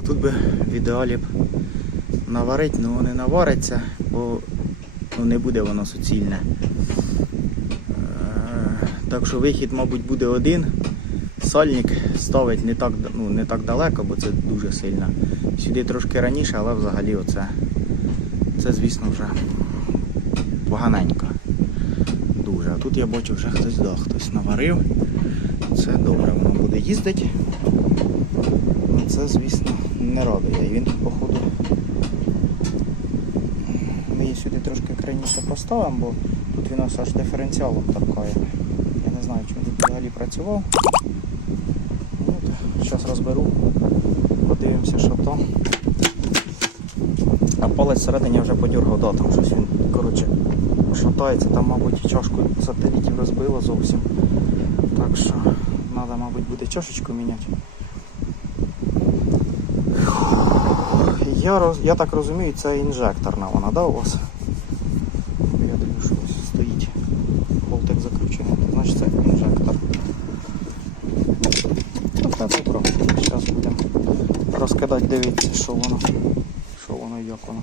Тут би в ідеалі б наварити, ну не навариться, бо ну, не буде воно суцільне. Е, Так що вихід, мабуть, буде один. Сальник ставить не так, ну, не так далеко, бо це дуже сильно. Сюди трошки раніше, але взагалі оце, це, звісно, вже поганенько. Дуже. А тут я бачу вже хтось, да, хтось наварив. Це добре, воно буде їздити. Ну, це, звісно, не радує. І він походу, ми її сюди трошки краніше поставимо, бо тут він аж диференціалом торкає. Я не знаю, чи він взагалі працював. Ну, Зараз розберу, подивимося, що то. А палець всередині вже подергав, да, там щось він, коротше, шатається, там, мабуть, чашку сателітів розбило зовсім. Так що треба, мабуть, буде чашечку міняти. Я, роз, я так розумію, це інжекторна вона, да, у вас? Я дивлюсь, що ось стоїть. Болтик закручений, значить це інжектор. Це добре. Зараз будемо розкидати, дивитися, що воно, що воно і як воно.